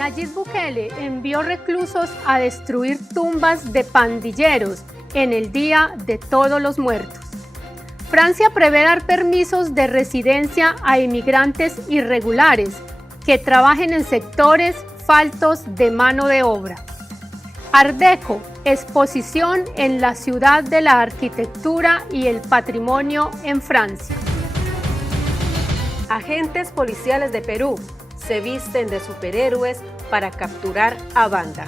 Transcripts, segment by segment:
Nayib Bukele envió reclusos a destruir tumbas de pandilleros en el Día de Todos los Muertos. Francia prevé dar permisos de residencia a inmigrantes irregulares que trabajen en sectores faltos de mano de obra. Art Deco, exposición en la ciudad de la arquitectura y el patrimonio en Francia. Agentes policiales de Perú se visten de superhéroes para capturar a banda.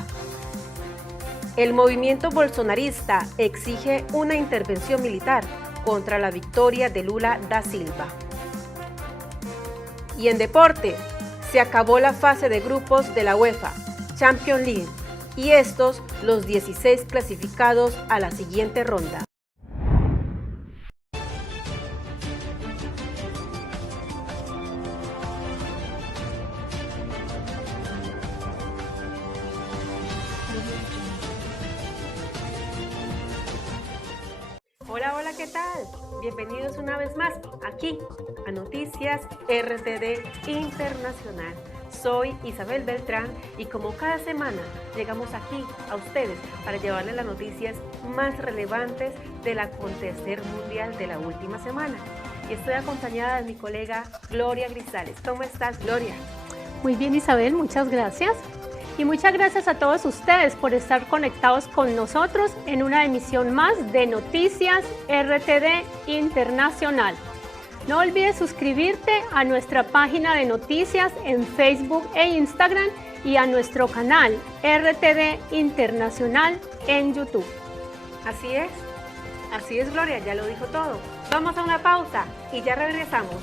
El movimiento bolsonarista exige una intervención militar contra la victoria de Lula da Silva. Y en deporte, se acabó la fase de grupos de la UEFA Champions League y estos los 16 clasificados a la siguiente ronda. Hola, ¿qué tal? Bienvenidos una vez más aquí a Noticias RTD Internacional. Soy Isabel Beltrán y como cada semana llegamos aquí a ustedes para llevarles las noticias más relevantes del acontecer mundial de la última semana. Y estoy acompañada de mi colega Gloria Grisales. ¿Cómo estás, Gloria? Muy bien, Isabel, muchas gracias. Y muchas gracias a todos ustedes por estar conectados con nosotros en una emisión más de Noticias RTD Internacional. No olvides suscribirte a nuestra página de noticias en Facebook e Instagram y a nuestro canal RTD Internacional en YouTube. Así es, Gloria, ya lo dijo todo. Vamos a una pausa y ya regresamos.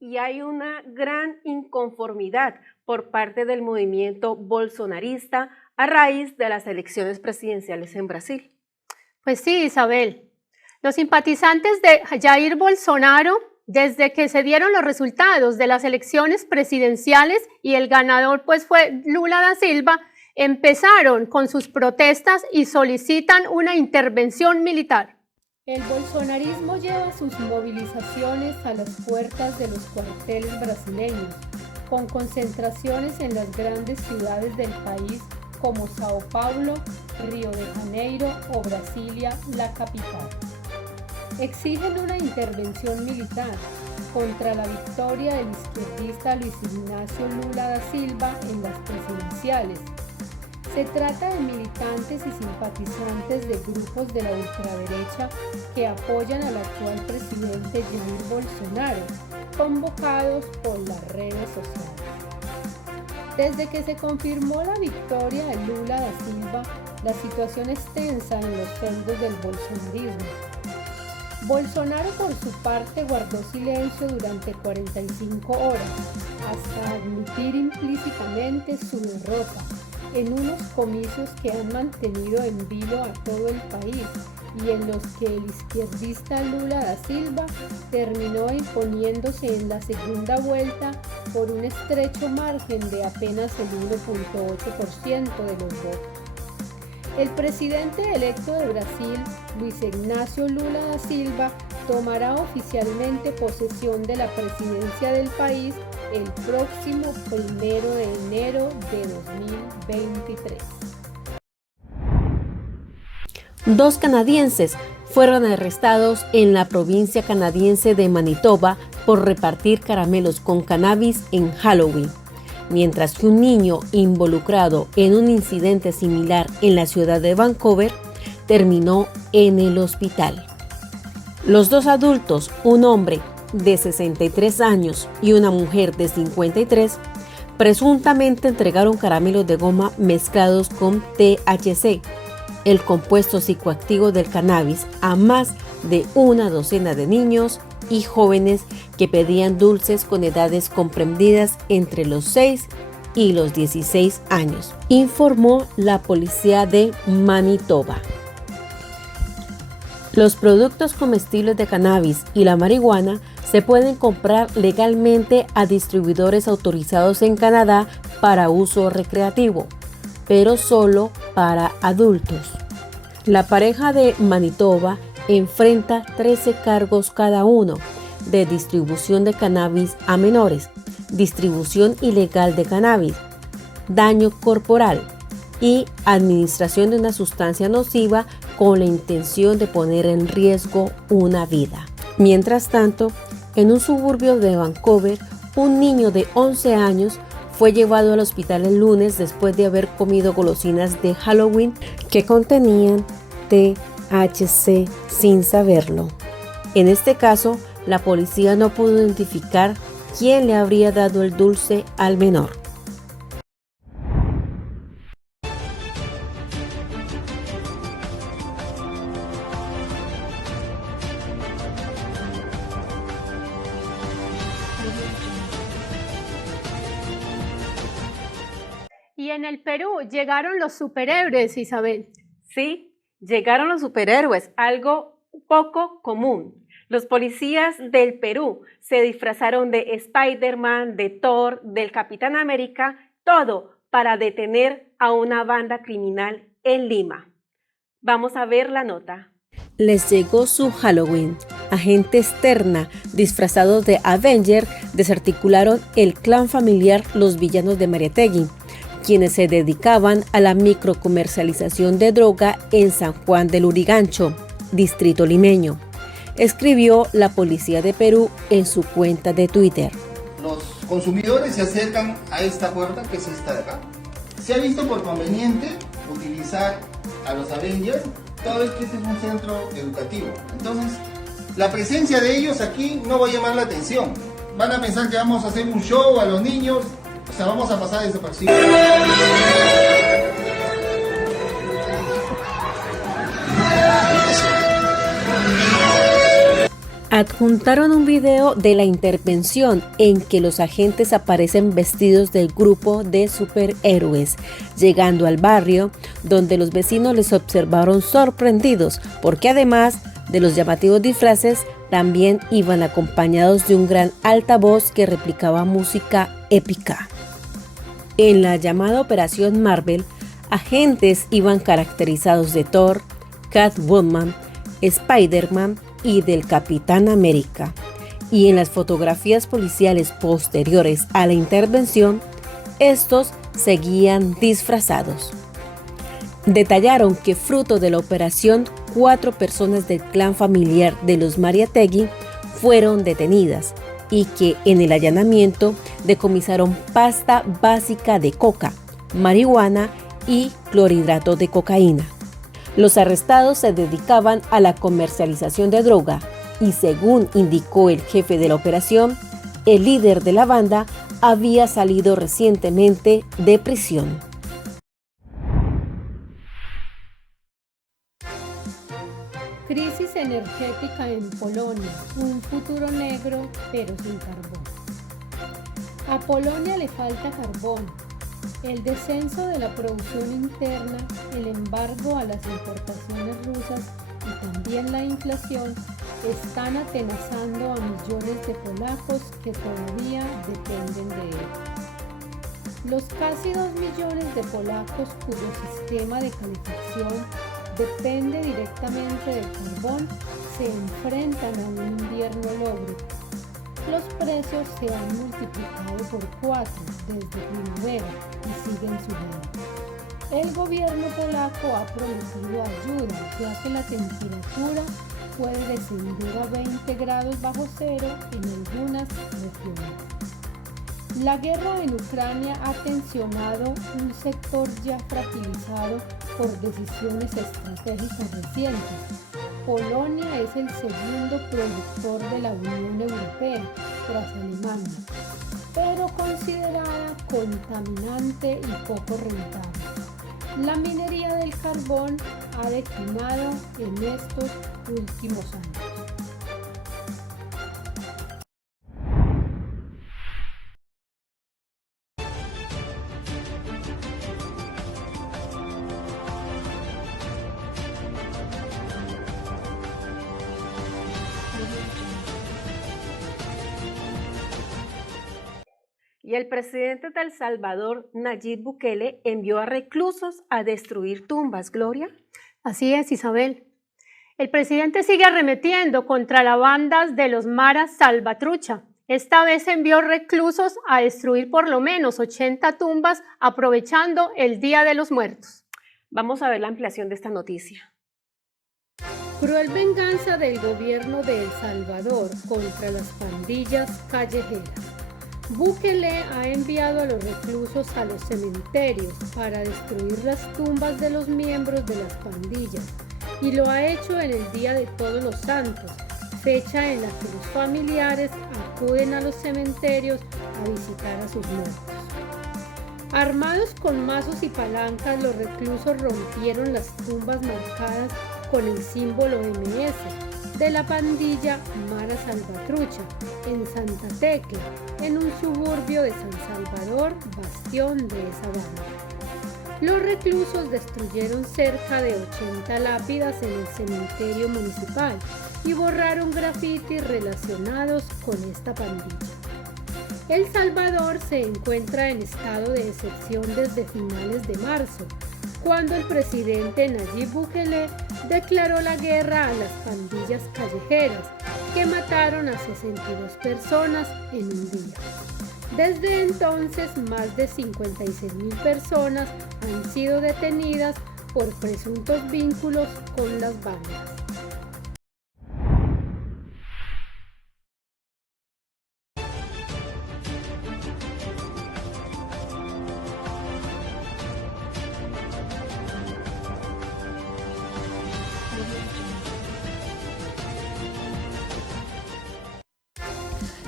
Y hay una gran inconformidad por parte del movimiento bolsonarista a raíz de las elecciones presidenciales en Brasil. Pues sí, Isabel. Los simpatizantes de Jair Bolsonaro, desde que se dieron los resultados de las elecciones presidenciales y el ganador pues fue Lula da Silva, empezaron con sus protestas y solicitan una intervención militar. El bolsonarismo lleva sus movilizaciones a las puertas de los cuarteles brasileños, con concentraciones en las grandes ciudades del país como Sao Paulo, Río de Janeiro o Brasilia, la capital. Exigen una intervención militar contra la victoria del izquierdista Luis Ignacio Lula da Silva en las presidenciales. Se trata de militantes y simpatizantes de grupos de la ultraderecha que apoyan al actual presidente Jair Bolsonaro, convocados por las redes sociales. Desde que se confirmó la victoria de Lula da Silva, la situación es tensa en los fondos del bolsonarismo. Bolsonaro, por su parte, guardó silencio durante 45 horas, hasta admitir implícitamente su derrota, en unos comicios que han mantenido en vilo a todo el país y en los que el izquierdista Lula da Silva terminó imponiéndose en la segunda vuelta por un estrecho margen de apenas el 1.8% de los votos. El presidente electo de Brasil, Luis Ignacio Lula da Silva, tomará oficialmente posesión de la presidencia del país el próximo 1 de enero de 2023. 2 canadienses fueron arrestados en la provincia canadiense de Manitoba por repartir caramelos con cannabis en Halloween, mientras que un niño involucrado en un incidente similar en la ciudad de Vancouver terminó en el hospital. Los 2 adultos, un hombre de 63 años y una mujer de 53, presuntamente entregaron caramelos de goma mezclados con THC, el compuesto psicoactivo del cannabis, a más de una docena de niños y jóvenes que pedían dulces con edades comprendidas entre los 6 y los 16 años, informó la policía de Manitoba. Los productos comestibles de cannabis y la marihuana se pueden comprar legalmente a distribuidores autorizados en Canadá para uso recreativo, pero solo para adultos. La pareja de Manitoba enfrenta 13 cargos cada uno, de distribución de cannabis a menores, distribución ilegal de cannabis, daño corporal y administración de una sustancia nociva con la intención de poner en riesgo una vida. Mientras tanto, en un suburbio de Vancouver, un niño de 11 años fue llevado al hospital el lunes después de haber comido golosinas de Halloween que contenían THC sin saberlo. En este caso, la policía no pudo identificar quién le habría dado el dulce al menor. Y en el Perú llegaron los superhéroes, Isabel. Sí, llegaron los superhéroes, algo poco común. Los policías del Perú se disfrazaron de Spider-Man, de Thor, del Capitán América, todo para detener a una banda criminal en Lima. Vamos a ver la nota. Les llegó su Halloween. Agentes Terna, disfrazados de Avenger, desarticularon el clan familiar Los Villanos de Mariátegui, quienes se dedicaban a la microcomercialización de droga en San Juan del Lurigancho, distrito limeño, escribió la Policía de Perú en su cuenta de Twitter. Los consumidores se acercan a esta puerta, que es esta de acá. Se ha visto por conveniente utilizar a los Avengers, toda vez que este es un centro educativo. Entonces, la presencia de ellos aquí no va a llamar la atención. Van a pensar que vamos a hacer un show a los niños, o sea, vamos a pasar desapercibidos. Adjuntaron un video de la intervención en que los agentes aparecen vestidos del grupo de superhéroes, llegando al barrio donde los vecinos les observaron sorprendidos porque además de los llamativos disfraces también iban acompañados de un gran altavoz que replicaba música épica. En la llamada Operación Marvel, agentes iban caracterizados de Thor, Catwoman, Spider-Man y del Capitán América, y en las fotografías policiales posteriores a la intervención, estos seguían disfrazados. Detallaron que fruto de la operación, 4 personas del clan familiar de los Mariátegui fueron detenidas y que en el allanamiento decomisaron pasta básica de coca, marihuana y clorhidrato de cocaína. Los arrestados se dedicaban a la comercialización de droga y, según indicó el jefe de la operación, el líder de la banda había salido recientemente de prisión. Crisis energética en Polonia, un futuro negro pero sin carbón. A Polonia le falta carbón. El descenso de la producción interna, el embargo a las importaciones rusas y también la inflación están atenazando a millones de polacos que todavía dependen de él. Los casi 2 millones de polacos cuyo sistema de calefacción depende directamente del carbón se enfrentan a un invierno lóbrego. Los precios se han multiplicado por 4 desde primavera y siguen subiendo. El gobierno polaco ha prometido ayuda, ya que la temperatura puede descender a 20 grados bajo cero en algunas regiones. La guerra en Ucrania ha tensionado un sector ya fragilizado por decisiones estratégicas recientes. Polonia es el segundo productor de la Unión Europea, tras Alemania, pero considerada contaminante y poco rentable. La minería del carbón ha declinado en estos últimos años. Y el presidente de El Salvador, Nayib Bukele, envió a reclusos a destruir tumbas, Gloria. Así es, Isabel. El presidente sigue arremetiendo contra las bandas de los maras salvatrucha. Esta vez envió reclusos a destruir por lo menos 80 tumbas aprovechando el Día de los Muertos. Vamos a ver la ampliación de esta noticia. Cruel venganza del gobierno de El Salvador contra las pandillas callejeras. Bukele ha enviado a los reclusos a los cementerios para destruir las tumbas de los miembros de las pandillas y lo ha hecho en el Día de Todos los Santos, fecha en la que los familiares acuden a los cementerios a visitar a sus muertos. Armados con mazos y palancas, los reclusos rompieron las tumbas marcadas con el símbolo MS de la pandilla Mara Salvatrucha en Santa Tecla, en un suburbio de San Salvador, bastión de esa banda. Los reclusos destruyeron cerca de 80 lápidas en el cementerio municipal y borraron grafitis relacionados con esta pandilla. El Salvador se encuentra en estado de excepción desde finales de marzo, cuando el presidente Nayib Bukele declaró la guerra a las pandillas callejeras que mataron a 62 personas en un día. Desde entonces, más de 56,000 personas han sido detenidas por presuntos vínculos con las bandas.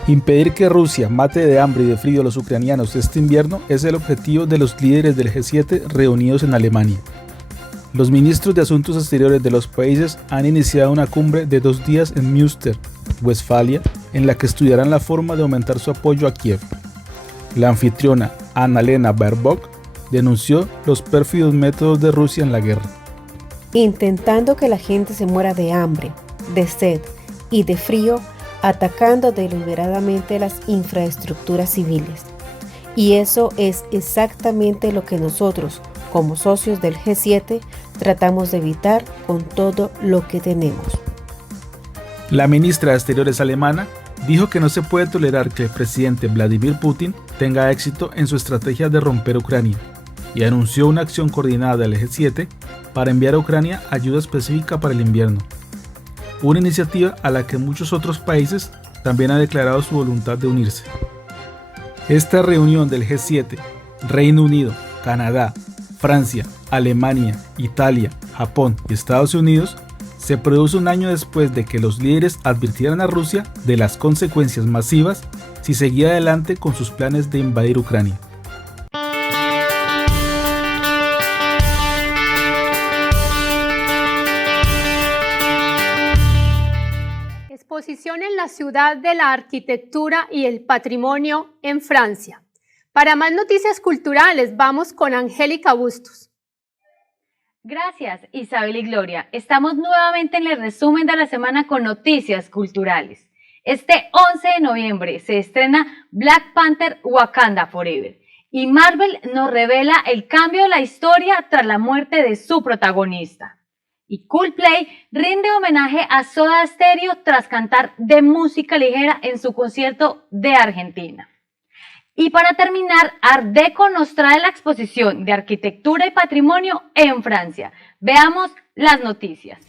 Impedir que Rusia mate de hambre y de frío a los ucranianos este invierno es el objetivo de los líderes del G7 reunidos en Alemania. Los ministros de Asuntos Exteriores de los países han iniciado una cumbre de 2 días en Münster, Westfalia, en la que estudiarán la forma de aumentar su apoyo a Kiev. La anfitriona Annalena Baerbock denunció los pérfidos métodos de Rusia en la guerra. Intentando que la gente se muera de hambre, de sed y de frío, atacando deliberadamente las infraestructuras civiles. Y eso es exactamente lo que nosotros, como socios del G7, tratamos de evitar con todo lo que tenemos. La ministra de Exteriores alemana dijo que no se puede tolerar que el presidente Vladimir Putin tenga éxito en su estrategia de romper Ucrania y anunció una acción coordinada del G7 para enviar a Ucrania ayuda específica para el invierno. Una iniciativa a la que muchos otros países también han declarado su voluntad de unirse. Esta reunión del G7, Reino Unido, Canadá, Francia, Alemania, Italia, Japón y Estados Unidos, se produce un año después de que los líderes advirtieran a Rusia de las consecuencias masivas si seguía adelante con sus planes de invadir Ucrania. Exposición en la ciudad de la arquitectura y el patrimonio en Francia. Para más noticias culturales, vamos con Angélica Bustos. Gracias, Isabel y Gloria. Estamos nuevamente en el resumen de la semana con noticias culturales. Este 11 de noviembre se estrena Black Panther: Wakanda Forever y Marvel nos revela el cambio de la historia tras la muerte de su protagonista. Y Coldplay rinde homenaje a Soda Stereo tras cantar de música ligera en su concierto de Argentina. Y para terminar, Art Deco nos trae la exposición de arquitectura y patrimonio en Francia. Veamos las noticias.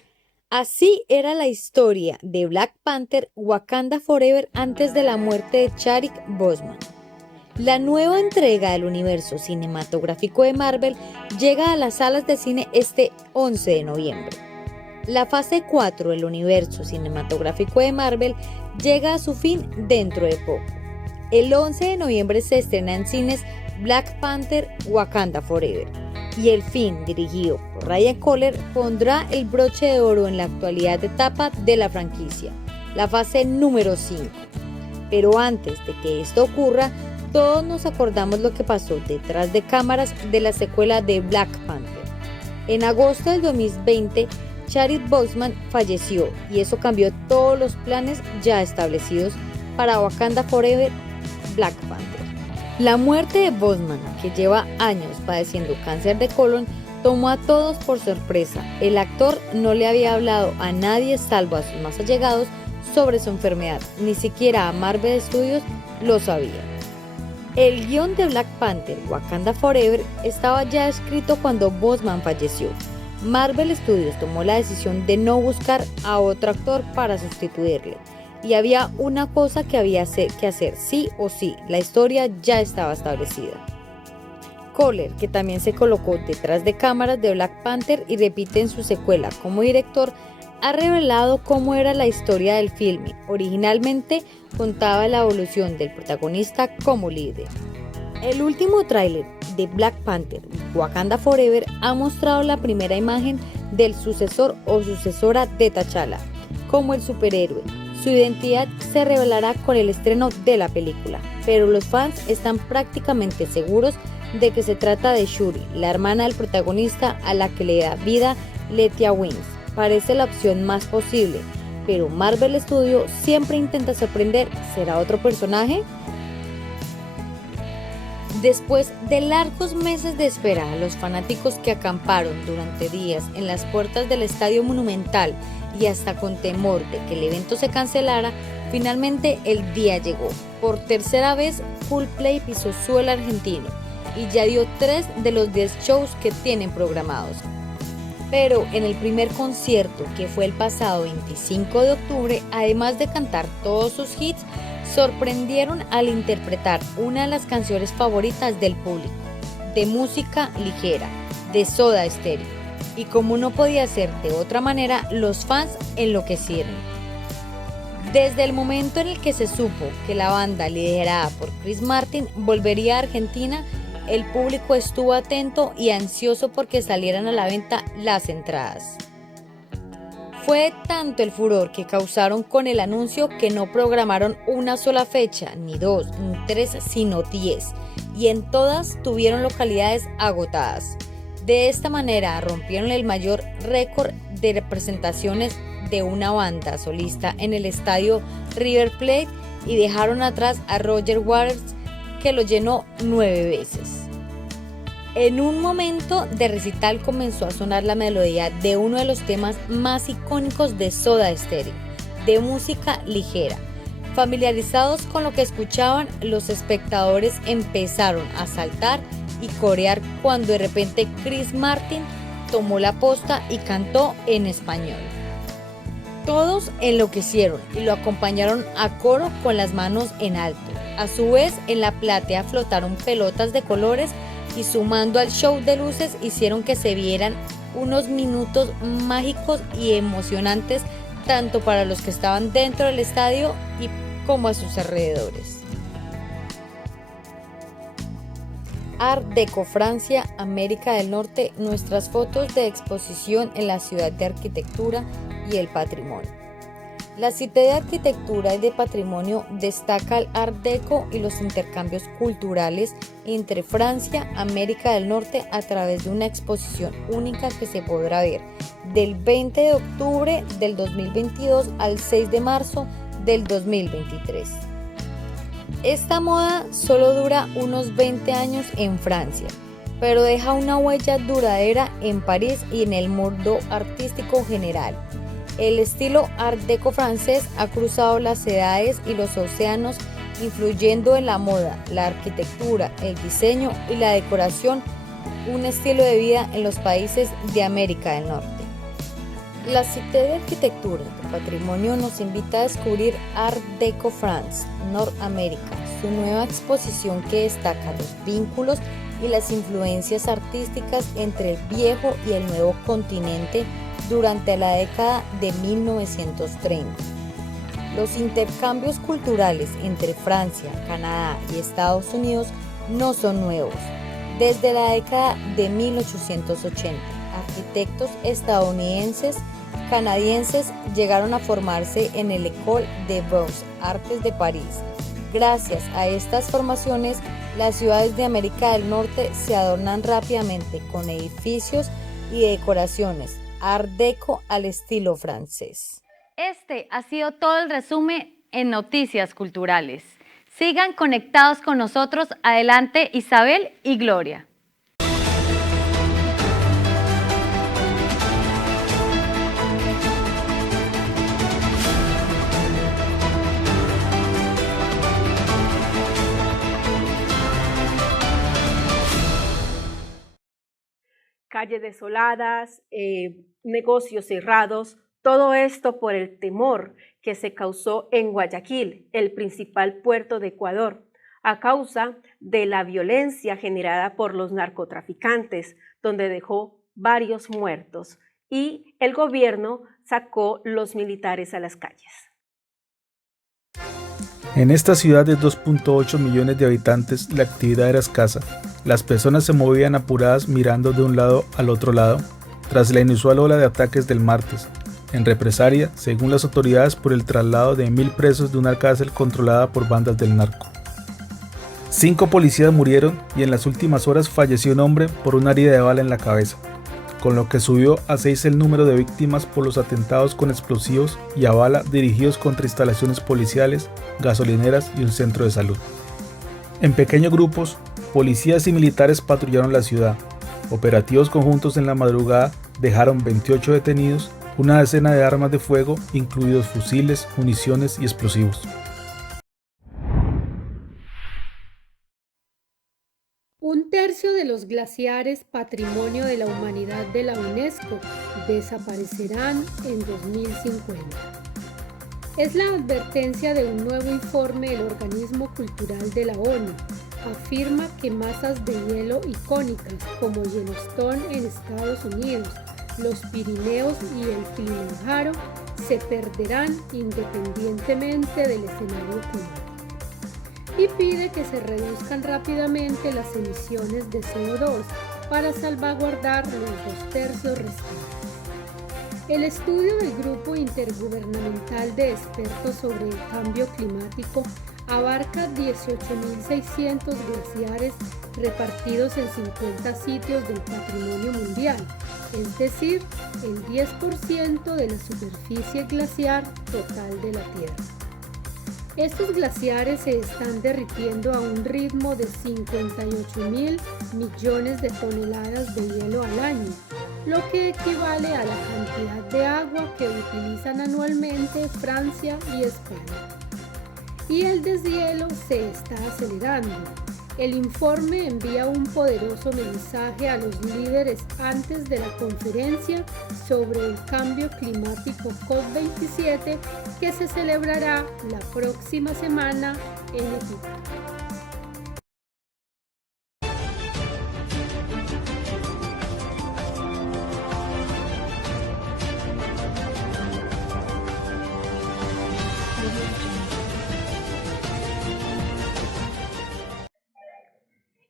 Así era la historia de Black Panther: Wakanda Forever antes de la muerte de Chadwick Boseman. La nueva entrega del universo cinematográfico de Marvel llega a las salas de cine este 11 de noviembre. La fase 4 del universo cinematográfico de Marvel llega a su fin dentro de poco. El 11 de noviembre se estrena en cines Black Panther: Wakanda Forever y el film, dirigido por Ryan Coogler, pondrá el broche de oro en la actualidad de etapa de la franquicia, la fase número 5. Pero antes de que esto ocurra, todos nos acordamos lo que pasó detrás de cámaras de la secuela de Black Panther. En agosto del 2020, Chadwick Boseman falleció y eso cambió todos los planes ya establecidos para Wakanda Forever: Black Panther. La muerte de Boseman, que lleva años padeciendo cáncer de colon, tomó a todos por sorpresa. El actor no le había hablado a nadie salvo a sus más allegados sobre su enfermedad, ni siquiera a Marvel Studios lo sabía. El guión de Black Panther, Wakanda Forever, estaba ya escrito cuando Boseman falleció. Marvel Studios tomó la decisión de no buscar a otro actor para sustituirle. Y había una cosa que había que hacer sí o sí, la historia ya estaba establecida. Coller, que también se colocó detrás de cámaras de Black Panther y repite en su secuela como director, ha revelado cómo era la historia del filme. Originalmente contaba la evolución del protagonista como líder. El último tráiler de Black Panther, Wakanda Forever, ha mostrado la primera imagen del sucesor o sucesora de T'Challa como el superhéroe. Su identidad se revelará con el estreno de la película, pero los fans están prácticamente seguros de que se trata de Shuri, la hermana del protagonista a la que le da vida Lethia Wings. Parece la opción más posible, pero Marvel Studios siempre intenta sorprender. ¿Será otro personaje? Después de largos meses de espera, los fanáticos que acamparon durante días en las puertas del Estadio Monumental y hasta con temor de que el evento se cancelara, finalmente el día llegó. Por tercera vez, Coldplay pisó suelo argentino y ya dio 3 de los 10 shows que tienen programados. Pero en el primer concierto, que fue el pasado 25 de octubre, además de cantar todos sus hits, sorprendieron al interpretar una de las canciones favoritas del público, de música ligera, de Soda Stereo. Y como no podía ser de otra manera, los fans enloquecieron. Desde el momento en el que se supo que la banda liderada por Chris Martin volvería a Argentina, el público estuvo atento y ansioso porque salieran a la venta las entradas. Fue tanto el furor que causaron con el anuncio que no programaron una sola fecha, ni 2, ni 3, sino 10, y en todas tuvieron localidades agotadas. De esta manera rompieron el mayor récord de representaciones de una banda solista en el estadio River Plate y dejaron atrás a Roger Waters, que lo llenó 9 veces. En un momento de recital comenzó a sonar la melodía de uno de los temas más icónicos de Soda Stereo, de música ligera. Familiarizados con lo que escuchaban, los espectadores empezaron a saltar y corear cuando de repente Chris Martin tomó la posta y cantó en español. Todos enloquecieron y lo acompañaron a coro con las manos en alto. A su vez, en la platea flotaron pelotas de colores y sumando al show de luces hicieron que se vieran unos minutos mágicos y emocionantes tanto para los que estaban dentro del estadio y como a sus alrededores. Art Deco Francia, América del Norte, nuestras fotos de exposición en la ciudad de arquitectura y el patrimonio. La Cité de Arquitectura y de Patrimonio destaca el Art Deco y los intercambios culturales entre Francia, América del Norte a través de una exposición única que se podrá ver del 20 de octubre del 2022 al 6 de marzo del 2023. Esta moda solo dura unos 20 años en Francia, pero deja una huella duradera en París y en el mundo artístico general. El estilo Art Deco francés ha cruzado las edades y los océanos, influyendo en la moda, la arquitectura, el diseño y la decoración, un estilo de vida en los países de América del Norte. La Cité de Arquitectura y Patrimonio nos invita a descubrir Art Deco France, Norteamérica, su nueva exposición que destaca los vínculos y las influencias artísticas entre el viejo y el nuevo continente durante la década de 1930. Los intercambios culturales entre Francia, Canadá y Estados Unidos no son nuevos. Desde la década de 1880, arquitectos estadounidenses, canadienses llegaron a formarse en el École des Beaux-Arts de París. Gracias a estas formaciones, las ciudades de América del Norte se adornan rápidamente con edificios y decoraciones Art Deco al estilo francés. Este ha sido todo el resumen en Noticias Culturales. Sigan conectados con nosotros. Adelante, Isabel y Gloria. calles desoladas, negocios cerrados, todo esto por el temor que se causó en Guayaquil, el principal puerto de Ecuador, a causa de la violencia generada por los narcotraficantes, donde dejó varios muertos, y el gobierno sacó los militares a las calles. En esta ciudad de 2.8 millones de habitantes, la actividad era escasa. Las personas se movían apuradas mirando de un lado al otro lado, tras la inusual ola de ataques del martes, en represalia, según las autoridades, por el traslado de 1.000 presos de una cárcel controlada por bandas del narco. 5 policías murieron y en las últimas horas falleció un hombre por una herida de bala en la cabeza, con lo que subió a 6 el número de víctimas por los atentados con explosivos y a bala dirigidos contra instalaciones policiales, gasolineras y un centro de salud. En pequeños grupos, policías y militares patrullaron la ciudad. Operativos conjuntos en la madrugada dejaron 28 detenidos, una decena de armas de fuego, incluidos fusiles, municiones y explosivos. Un tercio de los glaciares Patrimonio de la Humanidad de la UNESCO desaparecerán en 2050. Es la advertencia de un nuevo informe del Organismo Cultural de la ONU. Afirma que masas de hielo icónicas como Yellowstone en Estados Unidos, los Pirineos y el Kilimanjaro se perderán independientemente del escenario climático. Y pide que se reduzcan rápidamente las emisiones de CO2 para salvaguardar los 2/3 restantes. El estudio del Grupo Intergubernamental de Expertos sobre el Cambio Climático abarca 18.600 glaciares repartidos en 50 sitios del patrimonio mundial, es decir, el 10% de la superficie glaciar total de la Tierra. Estos glaciares se están derritiendo a un ritmo de 58.000 millones de toneladas de hielo al año, lo que equivale a la cantidad de agua que utilizan anualmente Francia y España. Y el deshielo se está acelerando. El informe envía un poderoso mensaje a los líderes antes de la conferencia sobre el cambio climático COP27 que se celebrará la próxima semana en Egipto.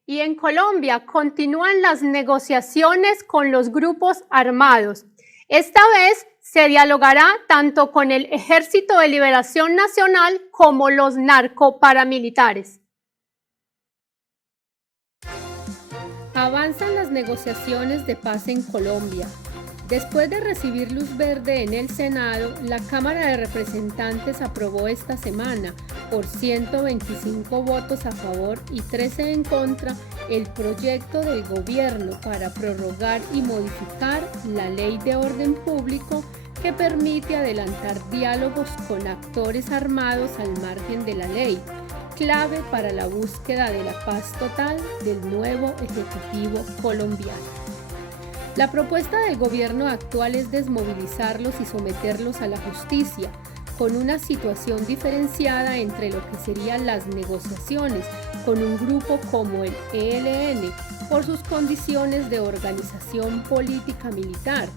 Y en Colombia continúan las negociaciones con los grupos armados. Esta vez se dialogará tanto con el Ejército de Liberación Nacional como los narcoparamilitares. Avanzan las negociaciones de paz en Colombia. Después de recibir luz verde en el Senado, la Cámara de Representantes aprobó esta semana, por 125 votos a favor y 13 en contra, el proyecto del gobierno para prorrogar y modificar la Ley de Orden Público que permite adelantar diálogos con actores armados al margen de la ley, clave para la búsqueda de la paz total del nuevo Ejecutivo colombiano. La propuesta del gobierno actual es desmovilizarlos y someterlos a la justicia, con una situación diferenciada entre lo que serían las negociaciones con un grupo como el ELN por sus condiciones de organización política militar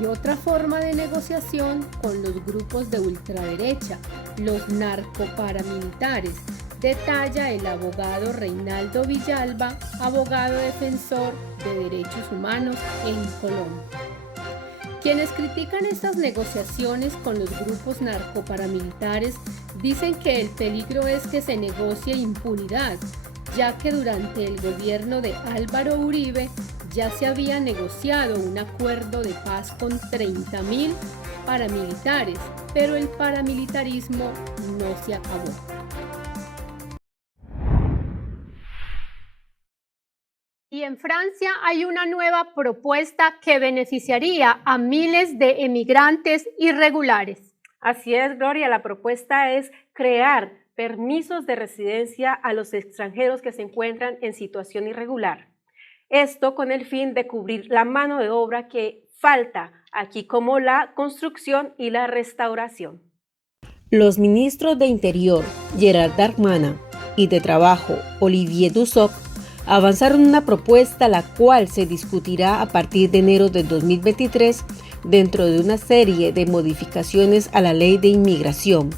y otra forma de negociación con los grupos de ultraderecha, los narcoparamilitares, detalla el abogado Reinaldo Villalba, abogado defensor de derechos humanos en Colombia. Quienes critican estas negociaciones con los grupos narcoparamilitares dicen que el peligro es que se negocie impunidad, ya que durante el gobierno de Álvaro Uribe ya se había negociado un acuerdo de paz con 30.000 paramilitares, pero el paramilitarismo no se acabó. Y en Francia hay una nueva propuesta que beneficiaría a miles de emigrantes irregulares. Así es, Gloria, la propuesta es crear permisos de residencia a los extranjeros que se encuentran en situación irregular. Esto con el fin de cubrir la mano de obra que falta aquí, como la construcción y la restauración. Los ministros de Interior, Gerald Darmanin, y de Trabajo, Olivier Dussopt, avanzaron una propuesta la cual se discutirá a partir de enero de 2023 dentro de una serie de modificaciones a la ley de inmigración,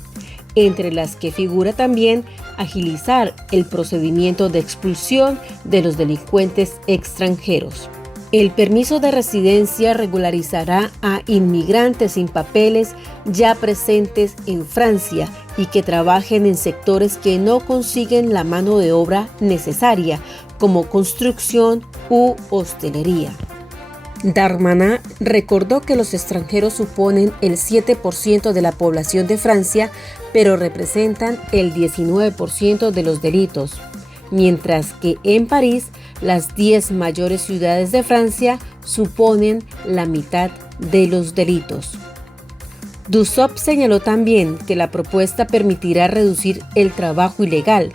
entre las que figura también agilizar el procedimiento de expulsión de los delincuentes extranjeros. El permiso de residencia regularizará a inmigrantes sin papeles ya presentes en Francia y que trabajen en sectores que no consiguen la mano de obra necesaria, como construcción u hostelería. Darmanin recordó que los extranjeros suponen el 7% de la población de Francia, pero representan el 19% de los delitos, mientras que en París, las 10 mayores ciudades de Francia suponen la mitad de los delitos. Dussopt señaló también que la propuesta permitirá reducir el trabajo ilegal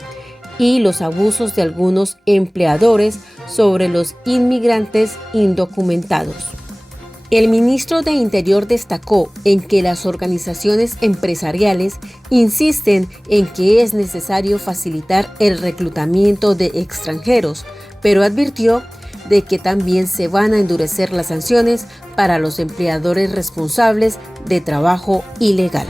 y los abusos de algunos empleadores sobre los inmigrantes indocumentados. El ministro de Interior destacó en que las organizaciones empresariales insisten en que es necesario facilitar el reclutamiento de extranjeros, pero advirtió de que también se van a endurecer las sanciones para los empleadores responsables de trabajo ilegal.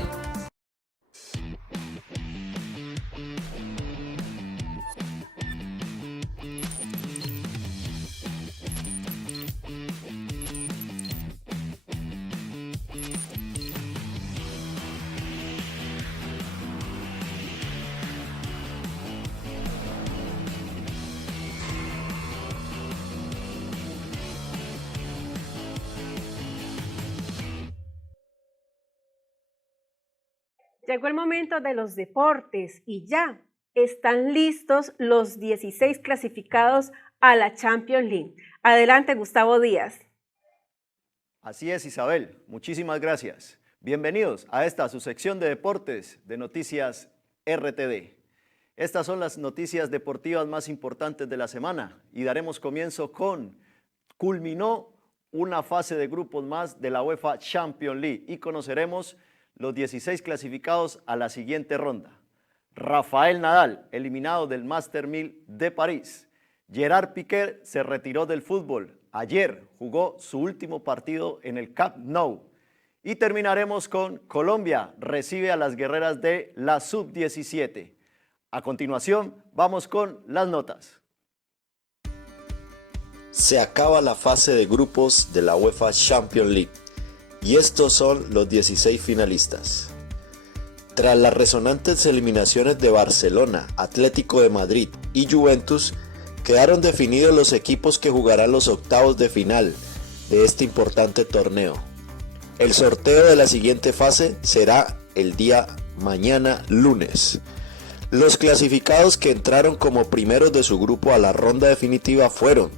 Llegó el momento de los deportes y ya están listos los 16 clasificados a la Champions League. Adelante, Gustavo Díaz. Así es, Isabel. Muchísimas gracias. Bienvenidos a esta su sección de deportes de Noticias RTD. Estas son las noticias deportivas más importantes de la semana y daremos comienzo con: culminó una fase de grupos más de la UEFA Champions League y conoceremos los 16 clasificados a la siguiente ronda. Rafael Nadal, eliminado del Master 1000 de París. Gerard Piqué se retiró del fútbol. Ayer jugó su último partido en el Camp Nou. Y terminaremos con: Colombia recibe a las guerreras de la Sub-17. A continuación, vamos con las notas. Se acaba la fase de grupos de la UEFA Champions League. Y estos son los 16 finalistas. Tras las resonantes eliminaciones de Barcelona, Atlético de Madrid y Juventus, quedaron definidos los equipos que jugarán los octavos de final de este importante torneo. El sorteo de la siguiente fase será el día mañana lunes. Los clasificados que entraron como primeros de su grupo a la ronda definitiva fueron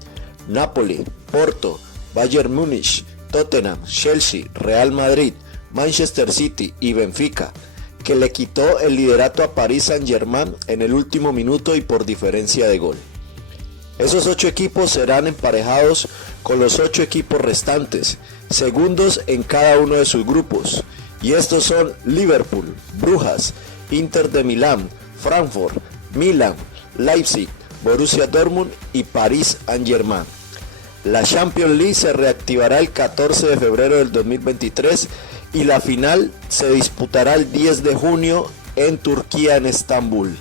Napoli, Porto, Bayern Múnich, Tottenham, Chelsea, Real Madrid, Manchester City y Benfica, que le quitó el liderato a Paris Saint-Germain en el último minuto y por diferencia de gol. Esos 8 equipos serán emparejados con los 8 equipos restantes, segundos en cada uno de sus grupos, y estos son Liverpool, Brujas, Inter de Milán, Frankfurt, Milan, Leipzig, Borussia Dortmund y Paris Saint-Germain. La Champions League se reactivará el 14 de febrero del 2023 y la final se disputará el 10 de junio en Turquía, en Estambul.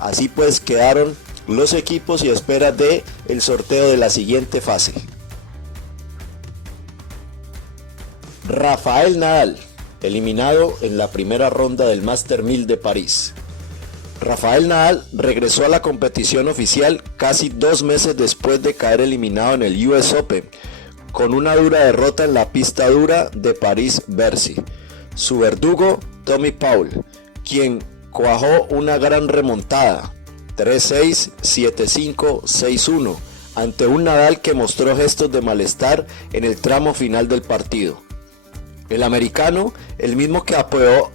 Así pues quedaron los equipos y a espera de el sorteo de la siguiente fase. Rafael Nadal, eliminado en la primera ronda del Master 1000 de París. Rafael Nadal regresó a la competición oficial casi 2 meses después de caer eliminado en el US Open, con una dura derrota en la pista dura de París-Bercy. Su verdugo, Tommy Paul, quien cuajó una gran remontada, 3-6, 7-5, 6-1, ante un Nadal que mostró gestos de malestar en el tramo final del partido. El americano, el mismo que apeó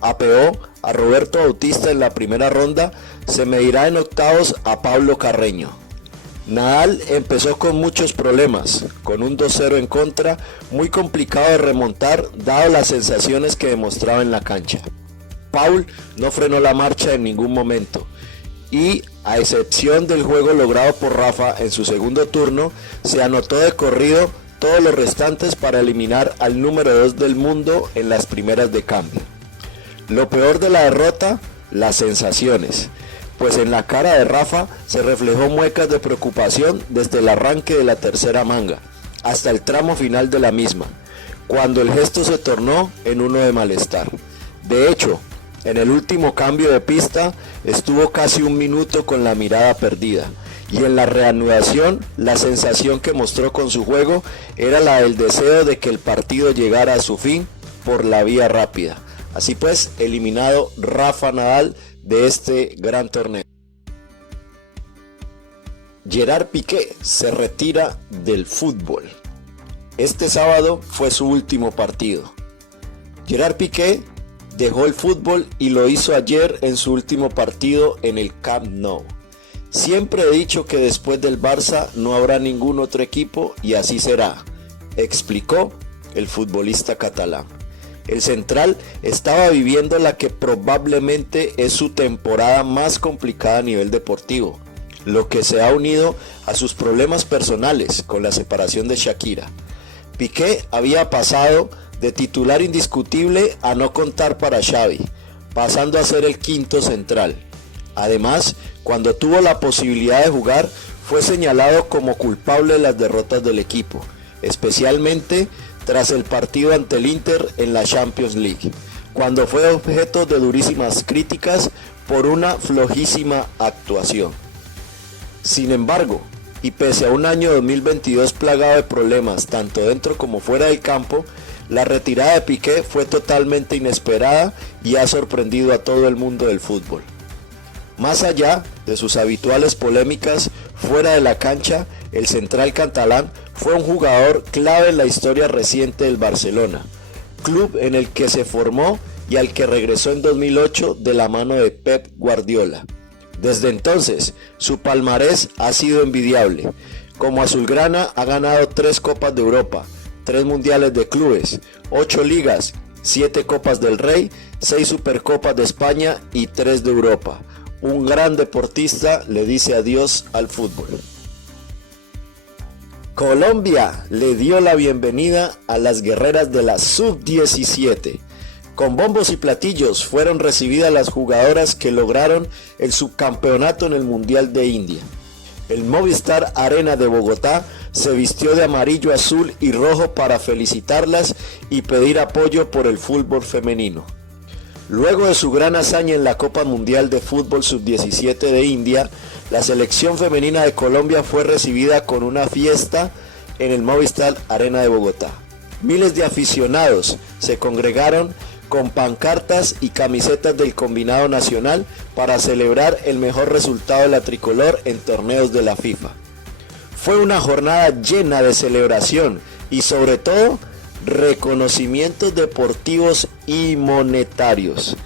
a Roberto Bautista en la primera ronda, se medirá en octavos a Pablo Carreño. Nadal empezó con muchos problemas, con un 2-0 en contra, muy complicado de remontar dado las sensaciones que demostraba en la cancha. Paul no frenó la marcha en ningún momento y, a excepción del juego logrado por Rafa en su segundo turno, se anotó de corrido todos los restantes para eliminar al número 2 del mundo en las primeras de cambio. Lo peor de la derrota, las sensaciones, pues en la cara de Rafa se reflejó muecas de preocupación desde el arranque de la tercera manga hasta el tramo final de la misma, cuando el gesto se tornó en uno de malestar. De hecho, en el último cambio de pista estuvo casi un minuto con la mirada perdida, y en la reanudación la sensación que mostró con su juego era la del deseo de que el partido llegara a su fin por la vía rápida. Así pues, eliminado Rafa Nadal de este gran torneo. Gerard Piqué se retira del fútbol. Este sábado fue su último partido. Gerard Piqué dejó el fútbol y lo hizo ayer en su último partido en el Camp Nou. Siempre he dicho que después del Barça no habrá ningún otro equipo y así será, explicó el futbolista catalán. El central estaba viviendo la que probablemente es su temporada más complicada a nivel deportivo, lo que se ha unido a sus problemas personales con la separación de Shakira. Piqué había pasado de titular indiscutible a no contar para Xavi, pasando a ser el quinto central. Además, cuando tuvo la posibilidad de jugar, fue señalado como culpable de las derrotas del equipo, especialmente tras el partido ante el Inter en la Champions League, cuando fue objeto de durísimas críticas por una flojísima actuación. Sin embargo, y pese a un año 2022 plagado de problemas tanto dentro como fuera del campo, la retirada de Piqué fue totalmente inesperada y ha sorprendido a todo el mundo del fútbol. Más allá de sus habituales polémicas fuera de la cancha, el central catalán fue un jugador clave en la historia reciente del Barcelona, club en el que se formó y al que regresó en 2008 de la mano de Pep Guardiola. Desde entonces, su palmarés ha sido envidiable. Como azulgrana ha ganado 3 Copas de Europa, 3 Mundiales de Clubes, 8 Ligas, 7 Copas del Rey, 6 Supercopas de España y 3 de Europa. Un gran deportista le dice adiós al fútbol. Colombia le dio la bienvenida a las guerreras de la Sub-17. Con bombos y platillos fueron recibidas las jugadoras que lograron el subcampeonato en el Mundial de India. El Movistar Arena de Bogotá se vistió de amarillo, azul y rojo para felicitarlas y pedir apoyo por el fútbol femenino. Luego de su gran hazaña en la Copa Mundial de Fútbol Sub-17 de India, la selección femenina de Colombia fue recibida con una fiesta en el Movistar Arena de Bogotá. Miles de aficionados se congregaron con pancartas y camisetas del combinado nacional para celebrar el mejor resultado de la tricolor en torneos de la FIFA. Fue una jornada llena de celebración y sobre todo reconocimientos deportivos y monetarios.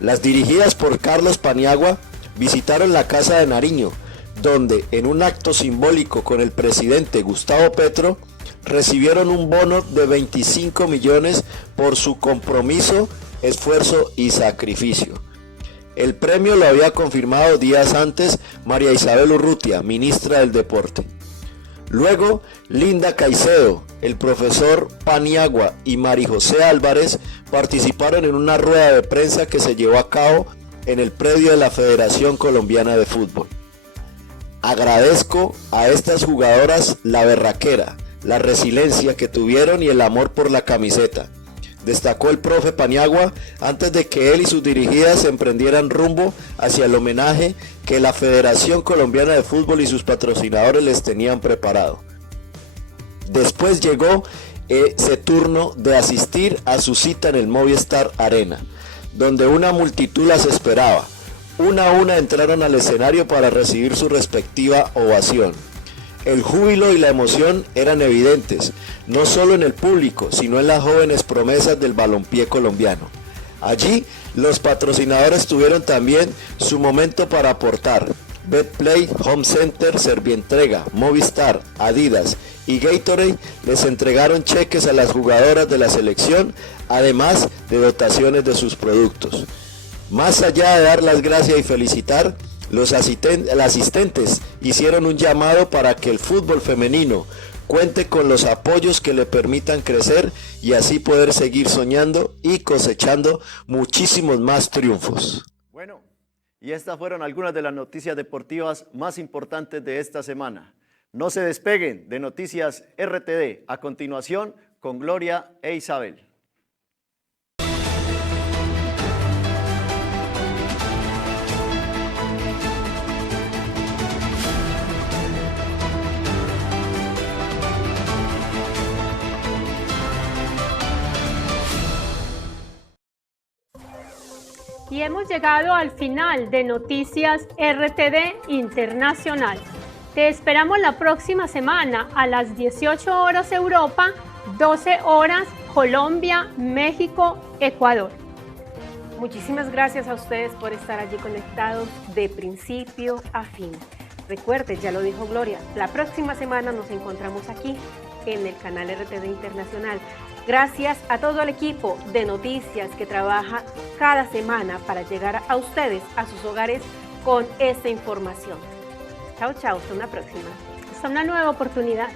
Las dirigidas por Carlos Paniagua visitaron la Casa de Nariño, donde en un acto simbólico con el presidente Gustavo Petro recibieron un bono de 25 millones por su compromiso, esfuerzo y sacrificio. El premio lo había confirmado días antes María Isabel Urrutia, ministra del Deporte. Luego, Linda Caicedo, el profesor Paniagua y María José Álvarez participaron en una rueda de prensa que se llevó a cabo en el predio de la Federación Colombiana de Fútbol. Agradezco a estas jugadoras la berraquera, la resiliencia que tuvieron y el amor por la camiseta, destacó el profe Paniagua antes de que él y sus dirigidas emprendieran rumbo hacia el homenaje que la Federación Colombiana de Fútbol y sus patrocinadores les tenían preparado. Después llegó ese turno de asistir a su cita en el Movistar Arena, donde una multitud las esperaba. Una a una entraron al escenario para recibir su respectiva ovación. El júbilo y la emoción eran evidentes, no solo en el público, sino en las jóvenes promesas del balompié colombiano. Allí, los patrocinadores tuvieron también su momento para aportar. Betplay, Home Center, Servientrega, Movistar, Adidas y Gatorade les entregaron cheques a las jugadoras de la selección, además de dotaciones de sus productos. Más allá de dar las gracias y felicitar, los asistentes hicieron un llamado para que el fútbol femenino cuente con los apoyos que le permitan crecer y así poder seguir soñando y cosechando muchísimos más triunfos. Bueno, y estas fueron algunas de las noticias deportivas más importantes de esta semana. No se despeguen de Noticias RTD. A continuación, con Gloria e Isabel. Y hemos llegado al final de Noticias RTD Internacional. Te esperamos la próxima semana a las 18 horas Europa, 12 horas Colombia, México, Ecuador. Muchísimas gracias a ustedes por estar allí conectados de principio a fin. Recuerde, ya lo dijo Gloria, la próxima semana nos encontramos aquí en el canal RTD Internacional. Gracias a todo el equipo de noticias que trabaja cada semana para llegar a ustedes, a sus hogares, con esta información. Chao, chao, hasta una próxima. Hasta una nueva oportunidad.